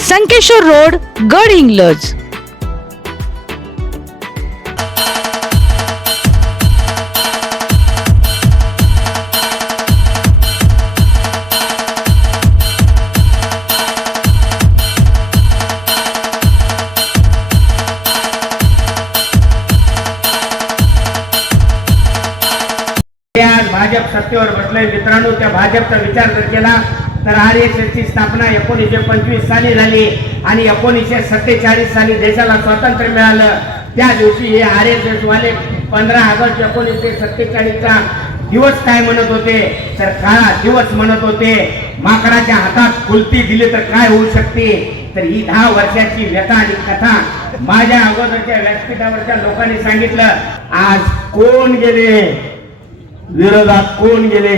Sankeshwar road Gadhinglaj. आज भाजप सत्तेवर बसलंय. मित्रांनो त्या भाजपचा विचार जर केला तर आर एस ची स्थापना एकोणीसशे पंचवीस साली झाली आणि एकोणीसशे सत्तेचाळीस साली देशाला स्वातंत्र्य मिळालं. त्या दिवशी हे आर एस एस वाले पंधरा ऑगस्ट एकोणीसशे सत्तेचाळीसचा दिवस काय म्हणत होते? तर काळा दिवस म्हणत होते. माकडाच्या हातात कुलती दिली तर काय होऊ शकते? तर ही दहा वर्षाची व्यथा आणि कथा माझ्या अगोदरच्या व्यासपीठावरच्या लोकांनी सांगितलं. आज कोण गेले? विरोधात कोण गेले?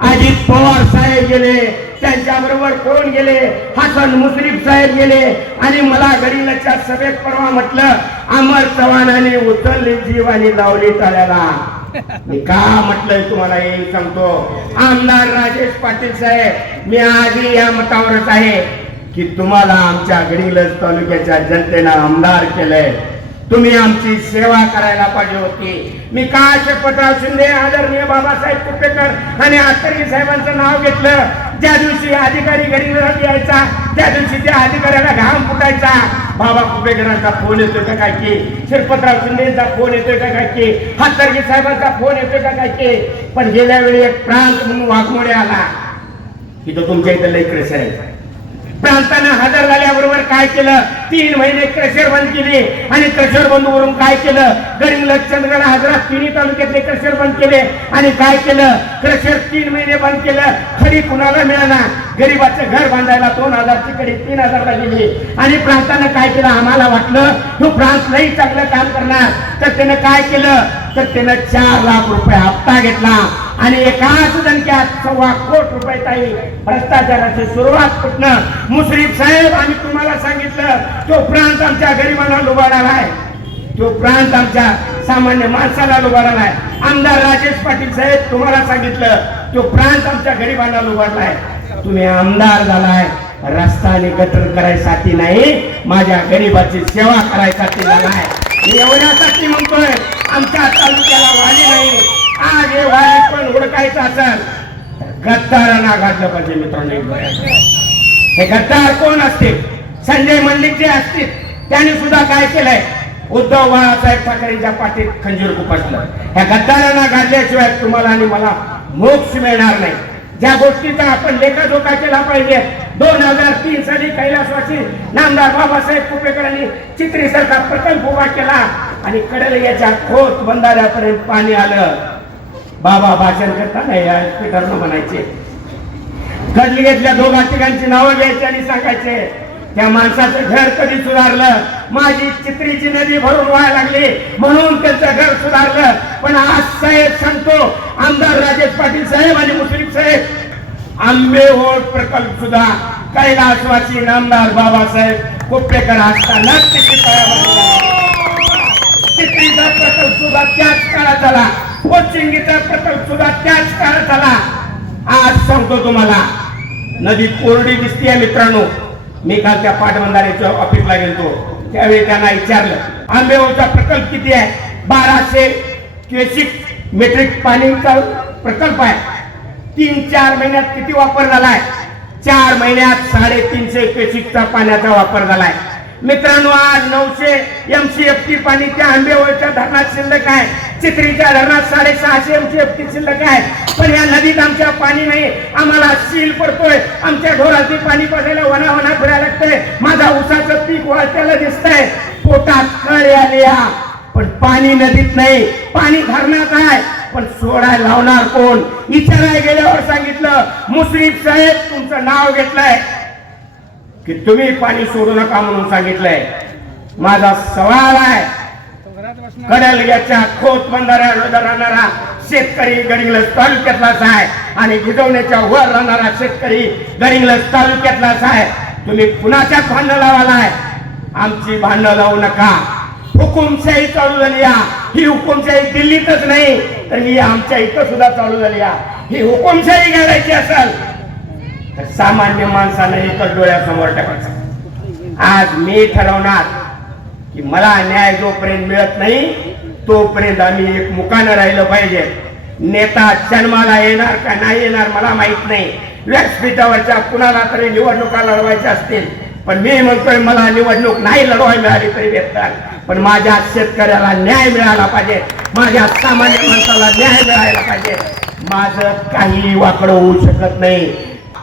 अजित पवार साहेब गेले. त्यांच्याबरोबर कोण गेले? हसन मुश्रीफ साहेब गेले. आणि मला गडीलच्या सभेत परवा म्हटलं अमर चव्हाणाने उचलली जीव आणि लावली तळ्याला. मी का म्हटलंय तुम्हाला हे सांगतो? आमदार राजेश पाटील साहेब मी आधी या मतावरच आहे की तुम्हाला आमच्या गडीलज तालुक्याच्या जनतेनं आमदार केलंय. तुम्ही आमची सेवा करायला पाहिजे होती. मी का शपथराव शिंदे आदरणीय बाबासाहेब कुपेकर आणि आत्तरगी साहेबांचं नाव घेतलं. ज्या दिवशी अधिकारी घरी यायचा त्या दिवशी त्या अधिकाऱ्याला घाम फुटायचा. बाबा कुपेकरांचा फोन येतोय का काय की? शिरपतराव शिंदेचा फोन येतोय का काय की? हातर्गी साहेबांचा फोन येतोय का काय की? पण गेल्या वेळी एक प्रांत म्हणून वाघमोडे आला. इथं तुमच्या इथं लेकर क्रशर प्रांतानं हजर झाल्याबरोबर काय केलं? तीन महिने क्रशर बंद केली. आणि क्रशर बंद वरून काय केलं? गडिंगलज चंद्रगड हजरा तिन्ही तालुक्यातले क्रशर बंद केले. आणि काय केलं? क्रशर तीन महिने बंद केलं. खरी कुणाला मिळाला? गरीबाचं घर बांधायला दोन हजारची कडी तीन हजारला गेली. आणि प्रांतानं काय केलं? आम्हाला वाटलं तो प्रांत लई चांगलं काम करणार. तर त्यानं काय केलं? तर त्यानं चार लाख रुपये हप्ता घेतला. आणि एकाच दणक्यात सव्वा कोट रुपये ताई भ्रष्टाचाराची सुरुवात कुठनं? मुश्रीफ साहेब आम्ही तुम्हाला सांगितलं तो प्रांत आमच्या गरिबांना लुबाडाला आहे. तो प्रांत आमच्या सामान्य माणसाला लुबाडाला आहे. आमदार राजेश पाटील साहेब तुम्हाला सांगितलं तो प्रांत आमच्या गरिबांना लुबाडला आहे. तुम्ही आमदार झालाय रस्ता आणि गटर करायसाठी नाही माझ्या गरिबाची सेवा करायसाठी झालाय. मी एवढ्यासाठी म्हणतोय आमच्या तालुक्याला वाली नाही. आज हे पण हुडकायचं असेल तर गद्दारांना घातलं पाहिजे मित्रांनो हे गद्दार कोण असतील? संजय मल्लिक जे असतील. त्यांनी सुद्धा काय केलंय? उद्धव बाळासाहेब ठाकरेंच्या पाठीत खंजीर खुपसलं. ह्या गद्दारांना घातल्याशिवाय तुम्हाला आणि मला मोक्ष मिळणार नाही. ज्या गोष्टीचा आपण लेखाजोखा केला पाहिजे दोन हजार तीन साली कैलासवासी नामदार बाबासाहेब कुपेकरांनी चित्री सरकार प्रकल्प उभा केला आणि कडल याच्या खोत बंधाऱ्यापर्यंत पाणी आलं. बाबा भाषण करताना या स्पीकरनं म्हणायचे कडली घेतल्या दोघा तिघांची नावं घ्यायची आणि सांगायचे त्या माणसाचं घर कधी सुधारलं? माझी चित्रीची नदी भरून व्हायला लागली म्हणून त्यांचं घर सुधारलं. पण आज साहेब सांगतो आमदार राजेश पाटील साहेब आणि मुस्लिम साहेब आंबे ओढ प्रकल्प सुद्धा. कैलासवासी नामदार बाबासाहेब कोपेकर असताना चित्रीचा प्रकल्प सुद्धा त्याच काळात झाला. कोचिंगीचा प्रकल्प सुद्धा त्याच काळात झाला. आज सांगतो तुम्हाला. नदी कोरडी दिसतीये मित्रांनो. मी काल त्या पाटबंधाऱ्याच्या ऑफिसला गेलो त्यावेळी त्यांना विचारलं आंबेओचा प्रकल्प किती आहे? बाराशे क्युसिक मेट्रिक पाणीचा प्रकल्प आहे. तीन चार महिन्यात किती वापर झालाय? चार महिन्यात साडेतीनशे क्युसिकचा पाण्याचा वापर झालाय. मित्रांनो आज नऊशे एमसीएफटी पाणी त्या आंबेवळच्या धरणात शिल्लक आहे. चित्रीच्या धरणात साडेसहाशे एमसीएफटी शिल्लक आहे पण या नदीत आमच्या पाणी नाही. आम्हाला सील पडतोय. आमच्या ढोराचे पाणी पडायला वना वना फिरायला लागतंय. माझा उसाचं पीक वाळत्याला दिसतंय. पोटात कळ आली पण पाणी नदीत नाही. पाणी धरणात आहे. पण सोडायला लावणार कोण? इचाराय गेल्यावर सांगितलं मुश्रीफ साहेब तुमचं नाव घेतलंय. की तुम्ही पाणी सोडू नका म्हणून सांगितलंय. माझा सवाल आहे कडलग्याच्या खोत बंधाऱ्या राहणारा शेतकरी गडिंगलज तालुक्यातलाच आहे. आणि गिजवण्याच्या वर राहणारा शेतकरी गडिंगलज तालुक्यातलाच आहे. तुम्ही कुणाच्या भांडणं लावालाय? आमची भांडणं लावू नका. हुकुमशाही चालू झाली ही हुकुमशाही दिल्लीतच नाही तर ही आमच्या इथं सुद्धा चालू झाली ही हुकुमशाही घालायची असेल तर सामान्य माणसानं एकच डोळ्यासमोर टाकायचं. आज मी ठरवणार की मला न्याय जोपर्यंत मिळत नाही तोपर्यंत आम्ही एक मुकानं राहिलं पाहिजे. नेता जन्माला येणार का नाही येणार मला माहीत नाही. व्यासपीठावरच्या कुणाला तरी निवडणुका लढवायच्या असतील. पण मी म्हणतोय मला निवडणूक नाही लढवायला मिळाली तरी भेटतात पण माझ्या शेतकऱ्याला न्याय मिळाला पाहिजे. माझ्या सामान्य माणसाला न्याय मिळायला पाहिजे. माझं काही वाकडं होऊ शकत नाही.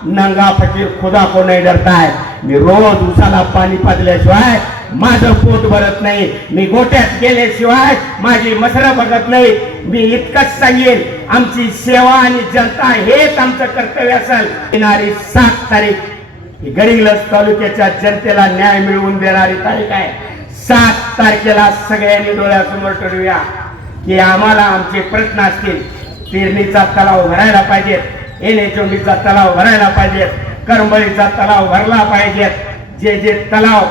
नंगा फकीर खुदा को नाही डरताय. मी रोज उसाला पाणी पाजल्याशिवाय माझं पोट भरत नाही. मी गोट्यात गेल्याशिवाय माझी मसरं बघत नाही. मी इतकंच सांगेन आमची सेवा आणि जनता हेच आमचं कर्तव्य असेल. येणारी सात तारीख ही लस तालुक्याच्या जनतेला न्याय मिळवून देणारी तारीख आहे. सात तारखेला सगळ्यांनी डोळ्यासमोर ठरवूया की आम्हाला आमचे प्रश्न असतील. पेरणीचा तलाव भरायला पाहिजेत येणेचोंडीचा तलाव भरायला पाहिजेत करंबळीचा तलाव भरला पाहिजेत. जे जे तलाव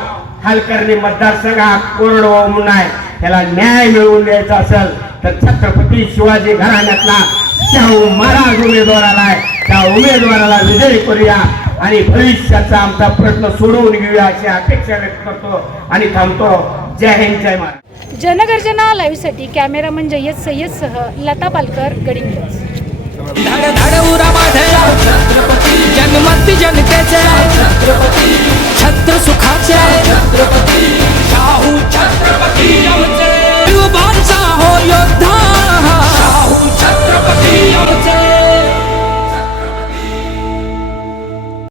हलकर्णी मतदारसंघ हा कोरडवाहू म्हणून आहे. त्याला न्याय मिळवून द्यायचा असेल तर छत्रपती शिवाजी घराण्यातला शाहू महाराज उमेदवाराला आहे. त्या उमेदवाराला विजयी करूया आणि भविष्याचा आमचा प्रश्न सोडवून घेऊया अशी अपेक्षा व्यक्त करतो आणि थांबतो. जय हिंद जय महाराज. जनगर्जना लाईव्हसाठी कॅमेरामन जय्यद सय्यदसह लता पालकर गडिंग्लज धड धड उरा माझ्या जन्मत जनतेचे. छत्र